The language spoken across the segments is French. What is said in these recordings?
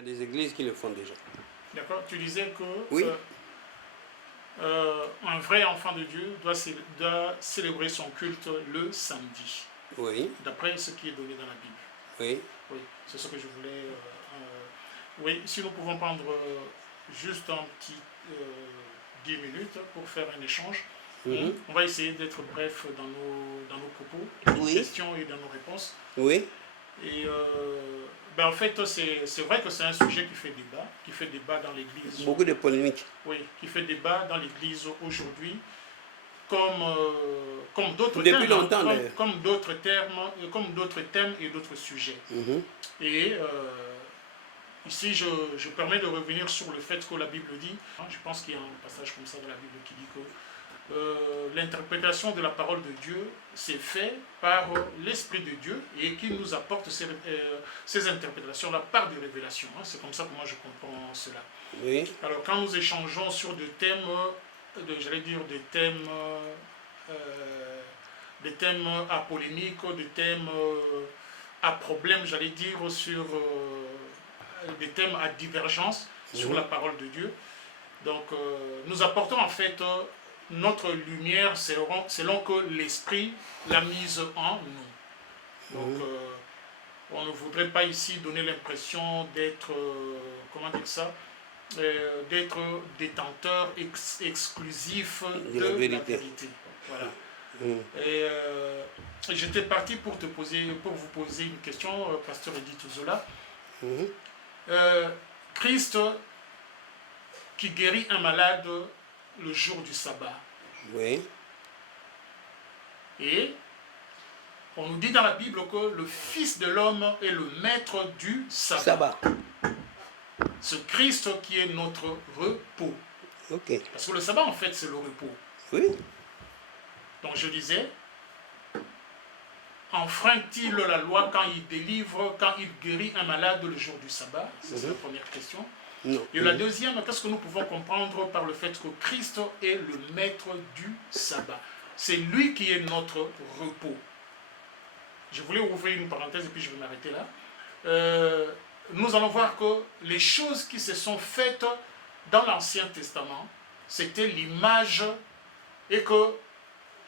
a des églises qui le font déjà. D'accord. Tu disais que Oui. un vrai enfant de Dieu doit célébrer son culte le samedi, Oui, d'après ce qui est donné dans la Bible. oui. Oui, c'est ce que je voulais... oui, si nous pouvons prendre juste un petit 10 minutes pour faire un échange. On va essayer d'être bref dans nos propos, dans nos questions et dans nos réponses. Oui. Et en fait, c'est vrai que c'est un sujet qui fait débat dans l'Église. Beaucoup de polémiques. Oui, qui fait débat dans l'Église aujourd'hui, comme d'autres Depuis thèmes, longtemps, d'ailleurs. comme d'autres thèmes et d'autres sujets. Et ici, je permets de revenir sur le fait que la Bible dit, je pense qu'il y a un passage comme ça dans la Bible qui dit que l'interprétation de la parole de Dieu s'est faite par l'Esprit de Dieu et qu'il nous apporte ces interprétations-là par des révélations. C'est comme ça que moi je comprends cela. Oui. Alors quand nous échangeons sur des thèmes, des thèmes à polémique, des thèmes à problème, j'allais dire, sur des thèmes à divergence sur la parole de Dieu. Donc nous apportons en fait notre lumière selon que l'Esprit l'a mise en nous. Donc on ne voudrait pas ici donner l'impression d'être, comment dire ça, d'être détenteur exclusif de la vérité. Voilà. Et j'étais parti pour vous poser une question, pasteur Edith Ouzola. Christ qui guérit un malade le jour du sabbat. Oui. Et on nous dit dans la Bible que le Fils de l'homme est le maître du sabbat. Ce Christ qui est notre repos. Ok. Parce que le sabbat, en fait, c'est le repos. Oui. Donc je disais, enfreint-il la loi quand il guérit un malade le jour du sabbat? C'est la première question. Non. Et la deuxième, qu'est-ce que nous pouvons comprendre par le fait que Christ est le maître du sabbat? C'est lui qui est notre repos. Je voulais ouvrir une parenthèse et puis je vais m'arrêter là. Nous allons voir que les choses qui se sont faites dans l'Ancien Testament, c'était l'image et que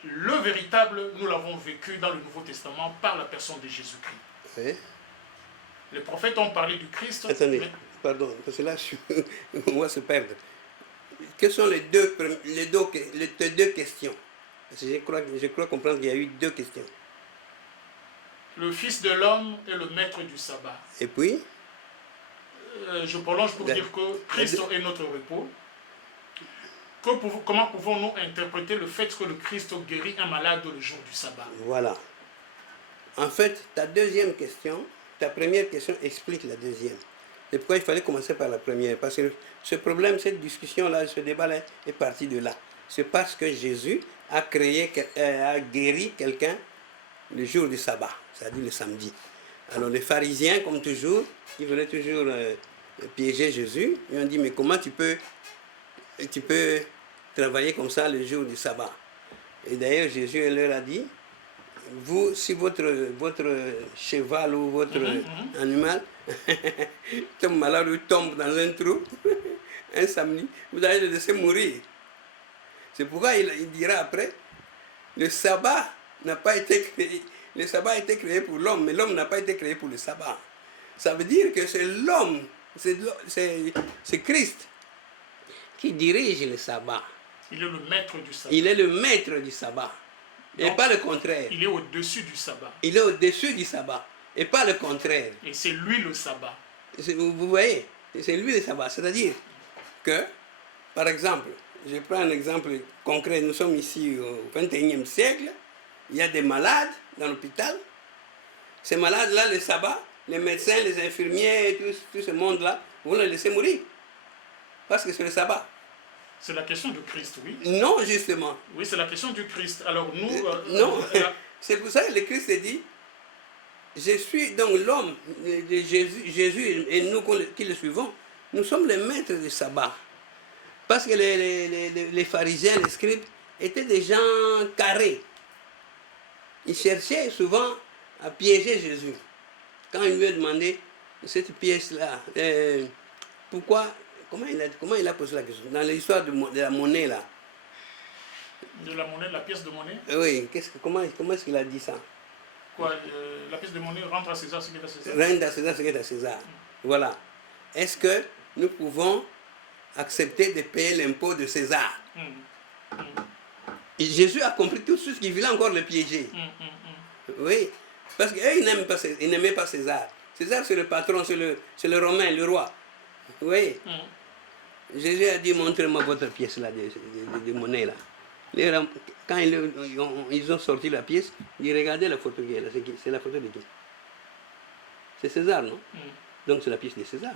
le véritable, nous l'avons vécu dans le Nouveau Testament par la personne de Jésus-Christ. Oui. Les prophètes ont parlé du Christ. Attendez, pardon, parce que là, on va se perdre. Quelles sont les deux questions? Parce que je crois comprendre qu'il y a eu deux questions. Le Fils de l'homme est le maître du sabbat. Et puis je prolonge pour dire que Christ est notre repos. Comment pouvons-nous interpréter le fait que le Christ guérit un malade le jour du sabbat? Voilà. En fait, ta première question explique la deuxième. C'est pourquoi il fallait commencer par la première. Parce que ce problème, cette discussion-là, ce débat-là est parti de là. C'est parce que Jésus a guéri quelqu'un le jour du sabbat, c'est-à-dire le samedi. Alors les pharisiens, comme toujours, ils venaient toujours piéger Jésus. Ils ont dit, mais comment tu peux travailler comme ça le jour du sabbat? Et d'ailleurs, Jésus leur a dit, vous, si votre cheval ou votre animal tombe malade ou tombe dans un trou, un samedi, vous allez le laisser mourir. C'est pourquoi il dira après, le sabbat n'a pas été créé. Le sabbat a été créé pour l'homme, mais l'homme n'a pas été créé pour le sabbat. Ça veut dire que c'est l'homme, c'est Christ qui dirige le sabbat. Il est le maître du sabbat. Il est le maître du sabbat. Donc, et pas le contraire. Il est au-dessus du sabbat. Il est au-dessus du sabbat. Et pas le contraire. Et c'est lui le sabbat. Vous voyez, c'est lui le sabbat. C'est-à-dire que, par exemple, je prends un exemple concret. Nous sommes ici au XXIe siècle. Il y a des malades dans l'hôpital. Ces malades-là, le sabbat, les médecins, les infirmiers, tout ce monde-là, vous les laissez mourir. Parce que c'est le sabbat. C'est la question du Christ, oui. Non, justement. Oui, c'est la question du Christ. Alors nous... non, c'est pour ça que le Christ dit, je suis donc l'homme, Jésus et nous qui le suivons, nous sommes les maîtres du sabbat. Parce que les pharisiens, les scribes, étaient des gens carrés. Ils cherchaient souvent à piéger Jésus. Quand il lui a demandé, cette pièce-là, pourquoi, comment il a posé la question? Dans l'histoire de la monnaie, là. De la monnaie, la pièce de monnaie? Oui, comment est-ce qu'il a dit ça? Quoi, la pièce de monnaie rentre à César ce qui est à César? Rentre à César ce qui est à César. Voilà. Est-ce que nous pouvons accepter de payer l'impôt de César? Et Jésus a compris tout ce qu'il voulait encore le piéger. Oui. Parce qu'eux, ils n'aimaient pas César. César, c'est le patron, c'est le Romain, le roi. Oui. Jésus a dit, montrez-moi votre pièce là, de monnaie là. Quand ils ont sorti la pièce, ils regardaient la photo qui est là. C'est la photo de qui? C'est César, non? Donc c'est la pièce de César.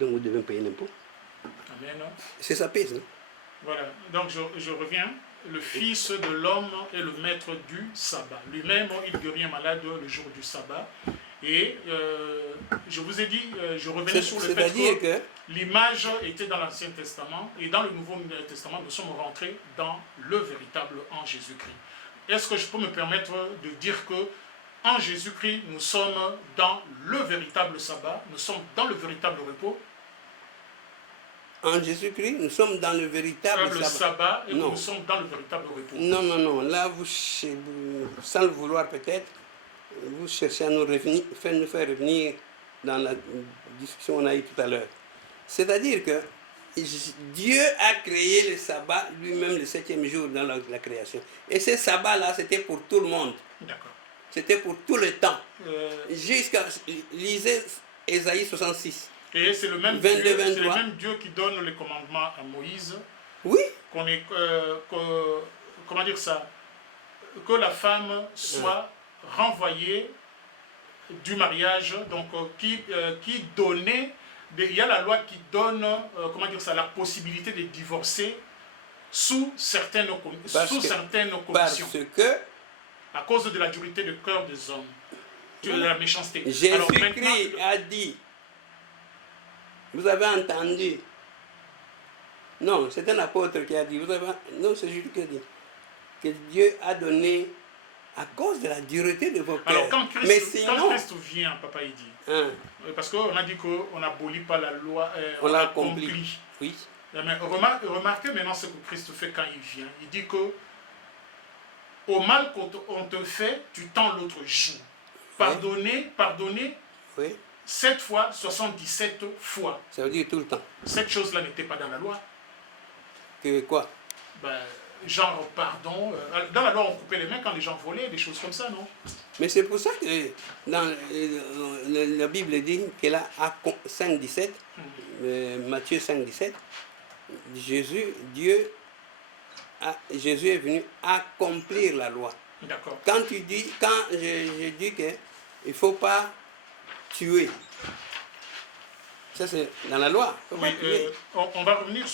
Donc vous devez payer l'impôt. Amen. C'est sa pièce, non? Voilà. Donc je reviens. Le Fils de l'homme est le maître du sabbat. Lui-même, il guérit un malade le jour du sabbat. Et je vous ai dit, je revenais sur le fait que l'image était dans l'Ancien Testament et dans le Nouveau Testament, nous sommes rentrés dans le véritable en Jésus-Christ. Est-ce que je peux me permettre de dire que en Jésus-Christ, nous sommes dans le véritable sabbat, nous sommes dans le véritable repos? En Jésus-Christ, nous sommes dans le véritable sabbat et nous sommes dans le véritable repos. Non, non, non. Là, sans le vouloir peut-être, vous cherchez à nous faire revenir dans la discussion qu'on a eue tout à l'heure. C'est-à-dire que Dieu a créé le sabbat lui-même le 7e jour dans la création. Et ce sabbat-là, c'était pour tout le monde. D'accord. C'était pour tout le temps. Lisez Ésaïe 66. Et c'est le même Dieu qui donne les commandements à Moïse. Oui. Comment dire ça? Que la femme soit renvoyée du mariage, donc qui donnait, il y a la loi qui donne, comment dire ça, la possibilité de divorcer sous certaines conditions. Parce que à cause de la dureté de cœur des hommes, de la méchanceté. Jésus-Christ a dit, vous avez entendu? Non, c'est un apôtre qui a dit, non, c'est Jésus qui a dit, que Dieu a donné à cause de la dureté de vos cœurs. Alors quand Christ vient, Papa il dit, parce qu'on a dit qu'on n'abolit pas la loi, on l'a accompli. Oui. Mais remarquez maintenant ce que Christ fait quand il vient. Il dit que au mal qu'on te fait, tu tends l'autre joue. Pardonner, oui. 7 fois, 77 fois. Ça veut dire tout le temps. Cette chose-là n'était pas dans la loi. Que quoi? Genre, pardon. Dans la loi, on coupait les mains quand les gens volaient, des choses comme ça, non? Mais c'est pour ça que dans la Bible dit qu'elle a 5,17, Matthieu 5,17, Jésus est venu accomplir la loi. D'accord. Quand je dis qu'il ne faut pas tuer, ça c'est dans la loi. Oui, on va revenir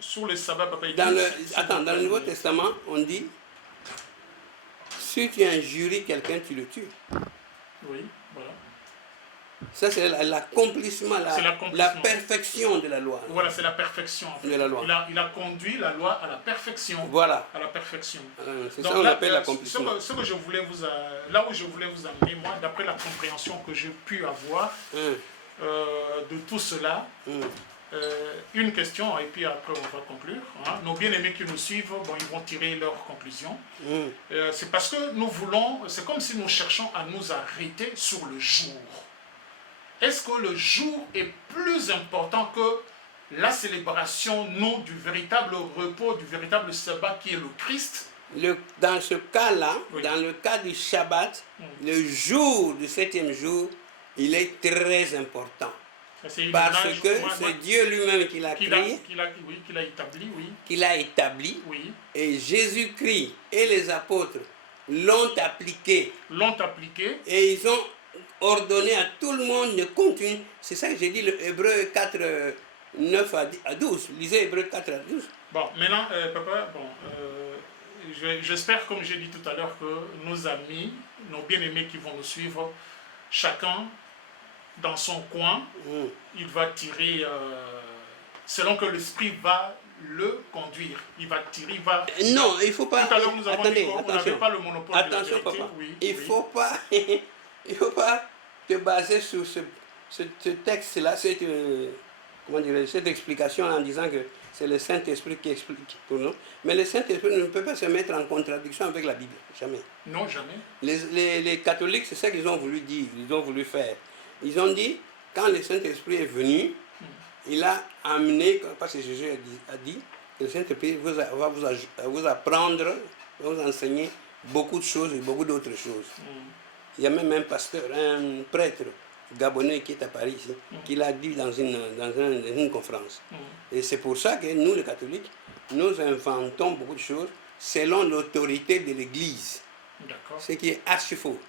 sur les sabbats, Papa. Dans le Nouveau Testament, on dit, si tu injuries quelqu'un, tu le tues. Oui, voilà. Ça, c'est l'accomplissement, la perfection de la loi. Voilà, c'est la perfection. En fait. De la loi. Il a conduit la loi à la perfection. Voilà. À la perfection. C'est ça qu'on appelle l'accomplissement. Là où je voulais vous amener, moi, d'après la compréhension que j'ai pu avoir de tout cela, une question, et puis après on va conclure. Hein. Nos bien-aimés qui nous suivent, ils vont tirer leurs conclusions. C'est parce que nous voulons, c'est comme si nous cherchons à nous arrêter sur le jour. Est-ce que le jour est plus important que la célébration, du véritable repos, du véritable sabbat qui est le Christ? Dans ce cas-là, dans le cas du Shabbat, le jour du 7e jour, il est très important. Parce que c'est Dieu lui-même qui l'a créé, qui l'a établi, et Jésus-Christ et les apôtres l'ont appliqué. Et ils ont ordonné à tout le monde de continuer. C'est ça que j'ai dit, le Hébreu 4, 9 à 12. Lisez Hébreu 4 à 12. Bon, maintenant, papa, j'espère, comme j'ai dit tout à l'heure, que nos amis, nos bien-aimés qui vont nous suivre, chacun dans son coin, il va tirer, selon que l'esprit va le conduire. Il va tirer, Non, il ne faut pas... Tout à l'heure, nous avons dit qu'on n'avait pas le monopole de la vérité. Papa. Il ne faut pas te baser sur ce texte-là, cette explication en disant que c'est le Saint-Esprit qui explique pour nous. Mais le Saint-Esprit ne peut pas se mettre en contradiction avec la Bible. Jamais. Non, jamais. Les catholiques, c'est ça qu'ils ont voulu dire, ils ont voulu faire. Ils ont dit, quand le Saint-Esprit est venu, il a amené, parce que Jésus a dit que le Saint-Esprit va vous apprendre, va vous enseigner beaucoup de choses et beaucoup d'autres choses. Il y a même un pasteur, un prêtre gabonais qui est à Paris ici, qui l'a dit dans une conférence. Et c'est pour ça que nous, les catholiques, nous inventons beaucoup de choses selon l'autorité de l'Église. D'accord. Ce qui est archi faux.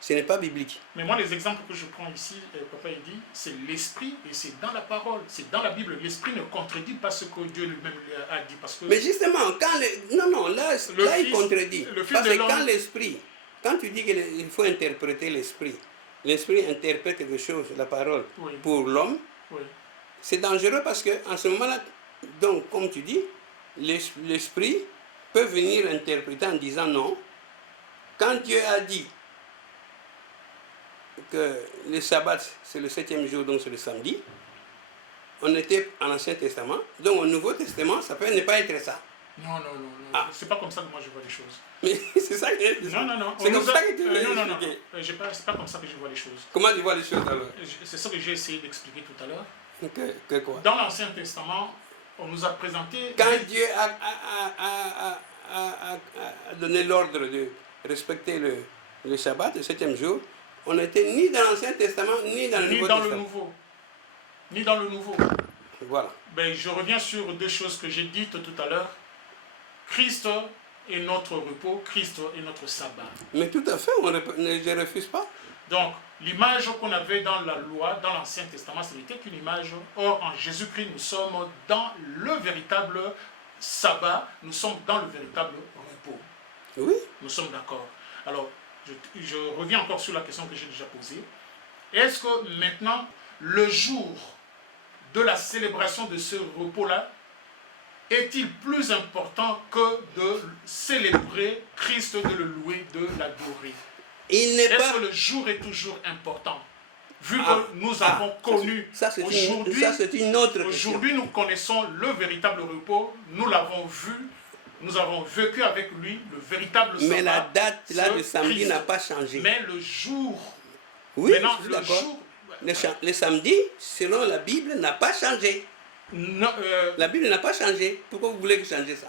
Ce n'est pas biblique. Mais moi, les exemples que je prends ici, papa, il dit, c'est l'esprit et c'est dans la parole, c'est dans la Bible. L'esprit ne contredit pas ce que Dieu lui-même a dit. Parce que mais justement, là il contredit. Parce que quand l'esprit, quand tu dis qu'il faut interpréter l'esprit interprète quelque chose, la parole, oui, pour l'homme, oui, c'est dangereux parce qu'en ce moment-là, donc, comme tu dis, l'esprit peut venir interpréter en disant non. Quand Dieu a dit que le sabbat, c'est le 7e jour, donc c'est le samedi, on était en Ancien Testament, donc au Nouveau Testament, ça peut ne pas être ça. Non. Ah. C'est pas comme ça que moi je vois les choses. Mais c'est ça que je dis. Non. C'est comme ça que tu veux Non. expliquer. C'est pas comme ça que je vois les choses. Comment tu vois les choses alors? C'est ça que j'ai essayé d'expliquer tout à l'heure. Que quoi? Dans l'Ancien Testament, on nous a présenté... Quand Dieu a donné l'ordre de respecter le sabbat, le 7e jour, on n'était ni dans l'Ancien Testament, ni dans le Nouveau Testament. Ni dans le Nouveau. Voilà. Ben, je reviens sur deux choses que j'ai dites tout à l'heure. Christ est notre repos, Christ est notre sabbat. Mais tout à fait, je ne refuse pas. Donc, l'image qu'on avait dans la loi, dans l'Ancien Testament, ce n'était qu'une image. Or, en Jésus-Christ, nous sommes dans le véritable sabbat, nous sommes dans le véritable repos. Oui. Nous sommes d'accord. Alors, je reviens encore sur la question que j'ai déjà posée. Est-ce que maintenant, le jour de la célébration de ce repos-là, est-il plus important que de célébrer Christ, de le louer, de l'adorer? Est-ce que le jour est toujours important? Vu que nous avons connu aujourd'hui, ça c'est une autre question. Aujourd'hui, nous connaissons le véritable repos, nous l'avons vu, nous avons vécu avec lui le véritable sabbat. Mais la date là de samedi n'a pas changé. Mais le jour, oui, maintenant le jour, le samedi, selon la Bible, n'a pas changé. Non, la Bible n'a pas changé. Pourquoi vous voulez changer ça?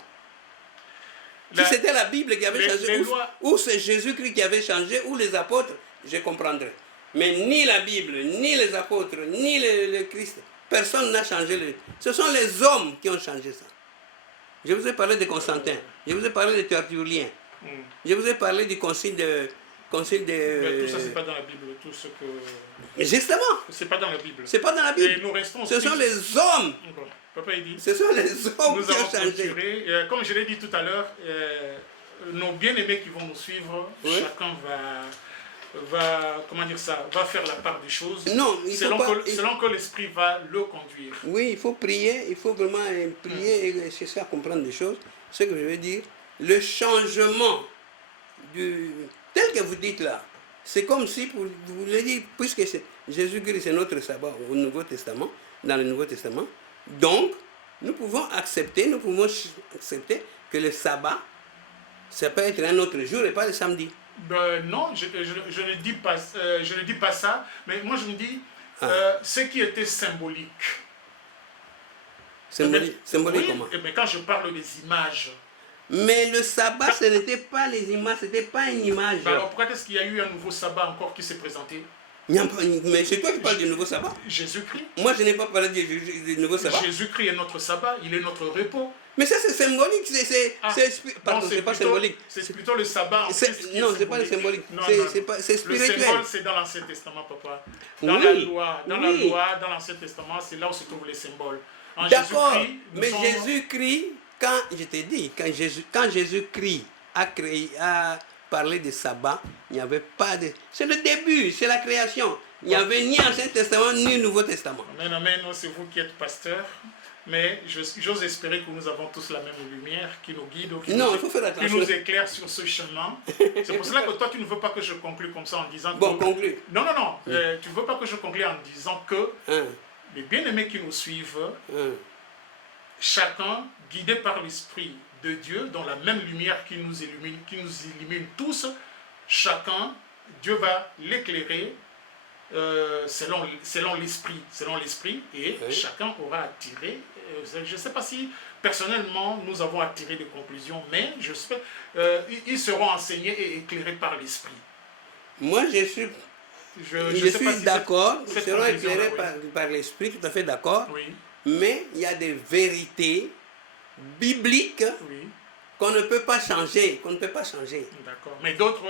Si c'était la Bible qui avait changé, ou c'est Jésus-Christ qui avait changé, ou les apôtres, je comprendrais. Mais ni la Bible, ni les apôtres, ni le Christ, personne n'a changé. Ce sont les hommes qui ont changé ça. Je vous ai parlé de Constantin, je vous ai parlé de Tertullien, je vous ai parlé du concile de... Mais tout ça, c'est pas dans la Bible, tout ce que... Mais justement, c'est pas dans la Bible. C'est pas dans la Bible. Et nous restons ce sont les hommes. Papa, il dit, ce sont les hommes nous qui avons ont changé. Comme je l'ai dit tout à l'heure, nos bien-aimés qui vont nous suivre, oui, chacun va faire la part des choses. Non, selon que l'Esprit va le conduire. Oui, il faut prier, il faut vraiment prier et chercher à comprendre des choses. Ce que je veux dire, le changement tel que vous dites là, c'est comme si vous voulez dire, puisque Jésus-Christ c'est notre sabbat au Nouveau Testament, dans le Nouveau Testament, donc nous pouvons accepter que le sabbat, ça peut être un autre jour et pas le samedi. Non, je ne dis pas ça, mais moi je me dis ce qui était symbolique. Symbolique oui, comment? Mais quand je parle des images. Mais le sabbat, ce n'était pas les images, ce n'était pas une image. Alors pourquoi est-ce qu'il y a eu un nouveau sabbat encore qui s'est présenté? Mais c'est toi qui parles du nouveau sabbat. Jésus-Christ. Moi, je n'ai pas parlé du nouveau sabbat. Jésus-Christ est notre sabbat, il est notre repos. Mais ça, c'est symbolique. Pardon, c'est pas symbolique. C'est plutôt le sabbat. Non, c'est pas le symbolique. C'est spirituel. Le symbole, c'est dans l'Ancien Testament, papa. Dans la loi, dans l'Ancien Testament, c'est là où se trouvent les symboles. D'accord, mais Jésus-Christ, quand je t'ai dit, quand Jésus-Christ a parlé de sabbat, il n'y avait pas de... C'est le début, c'est la création. Il n'y avait ni Ancien Testament, ni Nouveau Testament. Amen, amen. C'est vous qui êtes pasteur. Mais j'ose espérer que nous avons tous la même lumière qui nous guide, Non, il faut faire qui attention. nous éclaire sur ce chemin. C'est pour cela que toi, tu ne veux pas que je conclue comme ça en disant Bon, que... conclue. Non, non, non. Tu ne veux pas que je conclue en disant que Hein, les bien-aimés qui nous suivent, hein. chacun guidé par l'Esprit de Dieu, dans la même lumière qui nous illumine tous, chacun, Dieu va l'éclairer selon l'Esprit, et Oui. chacun aura à tirer. Je ne sais pas si personnellement nous avons à tirer des conclusions, mais ils seront enseignés et éclairés par l'Esprit. Moi, je suis Je sais pas si d'accord, ils cette seront conclusion-là, éclairés oui. par l'Esprit, tout à fait d'accord. Oui, Mais il y a des vérités bibliques oui, qu'on ne peut pas changer, d'accord. Mais d'autres,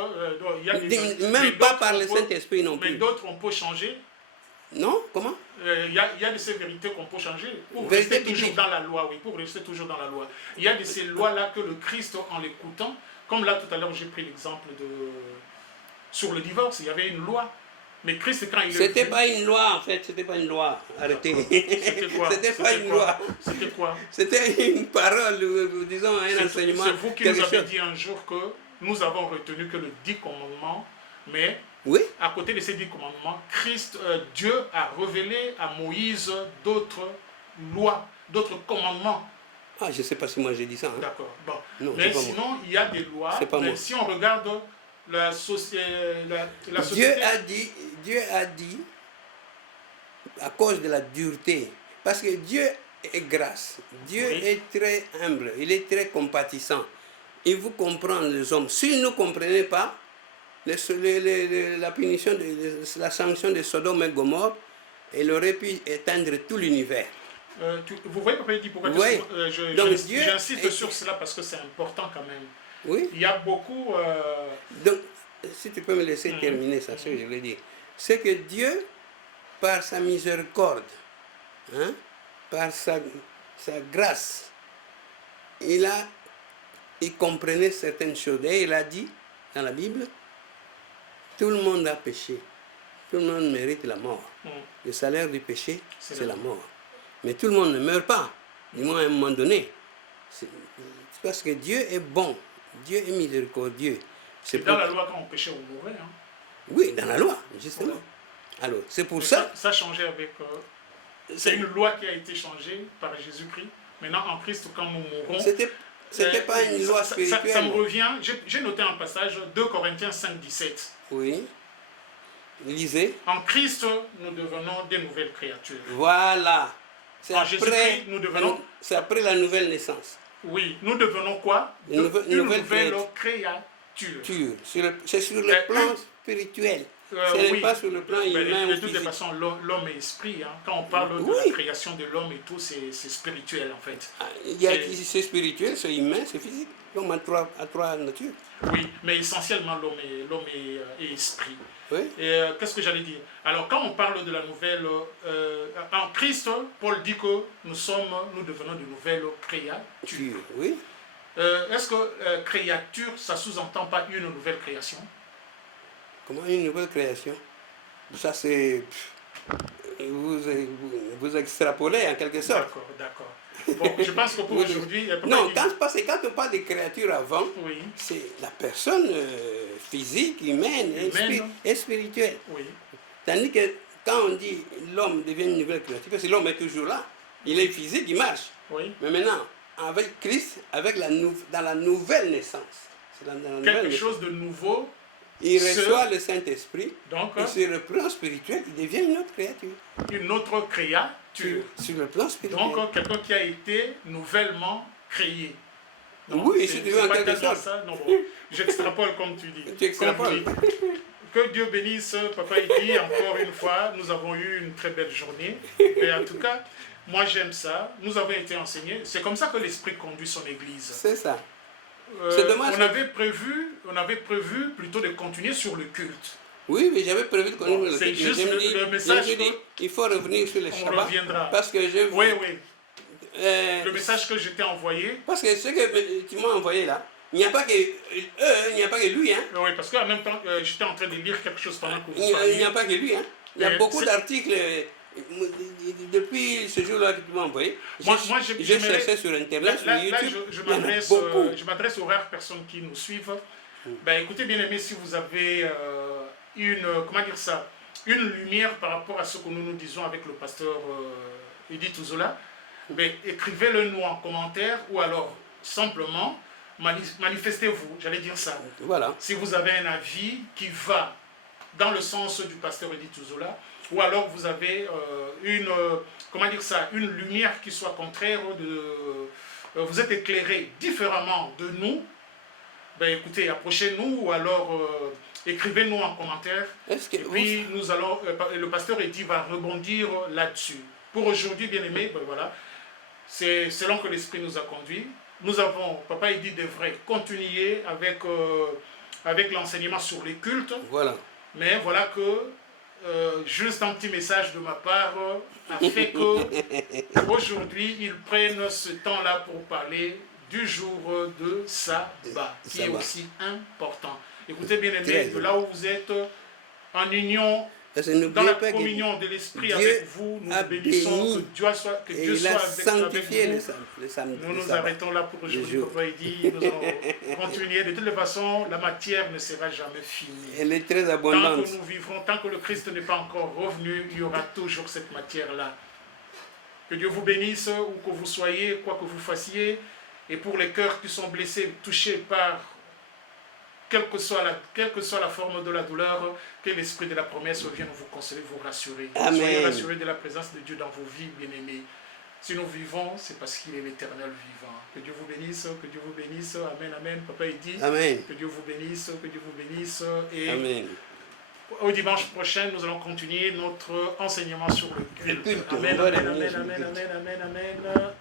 il y a mais Même pas d'autres, par le on peut- Saint-Esprit non Mais plus. d'autres, on peut changer. Non? Comment? Il y a de ces vérités qu'on peut changer pour Vérité rester toujours biblique. dans la loi, oui, pour rester toujours dans la loi. Il y a de ces lois-là que le Christ, en l'écoutant, comme là tout à l'heure j'ai pris l'exemple sur le divorce, il y avait une loi. Mais Christ, quand il est C'était venu- pas une loi en fait, c'était pas une loi. Arrêtez. C'était quoi? C'était pas une quoi? loi. C'était quoi? C'était une parole, disons un C'est enseignement. vous qui quelque nous avez chose. dit un jour que nous avons retenu que le 10 commandements, mais Oui, à côté de ces 10 commandements, Dieu a révélé à Moïse d'autres lois, d'autres commandements. ah, je sais pas si moi j'ai dit ça. Hein. D'accord. Bon. Non, Mais c'est pas moi. sinon, il y a des lois. C'est pas Mais moi. si on regarde la société... Dieu a dit, à cause de la dureté, parce que Dieu est grâce, Dieu Oui. est très humble, il est très compatissant. Il vous comprend les hommes. S'il ne comprenait pas, la punition, la sanction de Sodome et Gomorrhe, elle aurait pu éteindre tout l'univers. vous voyez pourquoi il dit pourquoi Oui. Donc Dieu j'insiste est- sur cela parce que c'est important quand même. Oui. Il y a beaucoup... Donc, si tu peux me laisser terminer ça, ce que je voulais dire, c'est que Dieu, par sa miséricorde, hein, par sa grâce, il comprenait certaines choses. Et il a dit dans la Bible, tout le monde a péché, tout le monde mérite la mort. Le salaire du péché, c'est la mort. Mais tout le monde ne meurt pas, du moins à un moment donné. C'est parce que Dieu est bon, Dieu est miséricordieux. C'est dans la loi, quand on péchait, on mourait. Hein. Oui, dans la loi, justement. Ouais. Alors, c'est pour Mais ça. ça changeait avec... c'est une loi qui a été changée par Jésus-Christ. Maintenant, en Christ, quand nous mourrons... C'était pas une loi spirituelle. Ça me revient. J'ai noté un passage, 2 Corinthiens 5, 17. Oui. Lisez. En Christ, nous devenons des nouvelles créatures. Voilà. C'est En après, Jésus-Christ, nous devenons... c'est après la nouvelle naissance. Oui, nous devenons quoi? Une nouvelle créature. C'est sur le plan spirituel. Ce n'est pas sur le plan humain de ou toutes les physique. façons, l'homme est esprit. Hein. Quand on parle de Oui. la création de l'homme et tout, c'est spirituel en fait. C'est spirituel, c'est humain, c'est physique. L'homme a trois natures. Oui, mais essentiellement l'homme est esprit. Oui. Et qu'est-ce que j'allais dire? Alors quand on parle de la nouvelle... en Christ, Paul dit que nous devenons de nouvelles créatures. Oui. Est-ce que créature, ça sous-entend pas une nouvelle création? Comment une nouvelle création? Ça c'est... Vous extrapolez en quelque sorte. D'accord. Bon, je pense que pour aujourd'hui... Non, quand on parle de créature avant, oui. c'est la personne physique, humaine et spirituelle. Oui. Tandis que quand on dit l'homme devient une nouvelle créature, parce que l'homme est toujours là, il est physique, il marche. Oui. Mais maintenant, avec Christ, dans la nouvelle naissance, quelque chose de nouveau. Il reçoit le Saint-Esprit, donc, et sur le plan spirituel, il devient une autre créature. Une autre créature. Sur le plan spirituel. Donc, quelqu'un qui a été nouvellement créé. Donc, oui, si tu veux en quelque sorte. Ça. Non, bon, j'extrapole comme tu dis. Tu extrapoles. Que Dieu bénisse, Papa Idi, encore une fois. Nous avons eu une très belle journée. Et en tout cas, moi j'aime ça. Nous avons été enseignés. C'est comme ça que l'Esprit conduit son Église. C'est ça. C'est dommage. On avait prévu plutôt de continuer sur le culte. Oui, mais j'avais prévu de continuer le culte. C'est juste le message. Il faut revenir sur les Shabbats. On reviendra. Parce que Oui. Le message que je t'ai envoyé. Parce que ce que tu m'as envoyé là, il n'y a pas que il n'y a pas que lui. Hein. Oui, parce qu'en même temps, j'étais en train de lire quelque chose pendant que vous Il n'y a pas que lui. Hein. Il y a beaucoup d'articles Depuis ce jour-là que tu m'as envoyé, je cherchais sur Internet, sur YouTube, je m'adresse aux rares personnes qui nous suivent. Ben, écoutez, bien aimé, si vous avez comment dire ça, une lumière par rapport à ce que nous disons avec le pasteur Edith Ouzola, ben, écrivez-le nous en commentaire ou alors simplement manifestez-vous, j'allais dire ça. Voilà. Si vous avez un avis qui va dans le sens du pasteur Edith Ouzola, ou alors vous avez comment dire ça, une lumière qui soit contraire, vous êtes éclairé différemment de nous, ben écoutez, approchez-nous ou alors écrivez-nous en commentaire. Et puis nous allons, le pasteur Edith va rebondir là-dessus. Pour aujourd'hui, bien aimé, ben voilà, c'est selon que l'Esprit nous a conduits. Nous avons, Papa Edith devrait continuer avec l'enseignement sur les cultes. Voilà. Mais voilà que juste un petit message de ma part a fait que aujourd'hui ils prennent ce temps-là pour parler du jour de sabbat, qui est aussi important. Écoutez bien aimé, de là où vous êtes en union, dans la communion de l'Esprit avec vous, nous vous bénissons, que Dieu soit avec vous. Nous nous arrêtons là pour aujourd'hui, Papa Edith. Nous allons continuer. De toutes les façons, la matière ne sera jamais finie. Elle est très abondante. Tant que nous vivrons, tant que le Christ n'est pas encore revenu, il y aura toujours cette matière-là. Que Dieu vous bénisse, où que vous soyez, quoi que vous fassiez. Et pour les cœurs qui sont blessés, touchés par quelle que soit la forme de la douleur, que l'Esprit de la promesse vienne vous consoler, vous rassurer. Amen. Soyez rassurés de la présence de Dieu dans vos vies, bien-aimés. Si nous vivons, c'est parce qu'il est l'Éternel vivant. Que Dieu vous bénisse, que Dieu vous bénisse. Amen, amen. Papa, il dit, amen. Que Dieu vous bénisse, que Dieu vous bénisse. Et amen. Au dimanche prochain, nous allons continuer notre enseignement sur le culte. Amen, amen, amen, amen, amen, amen, amen.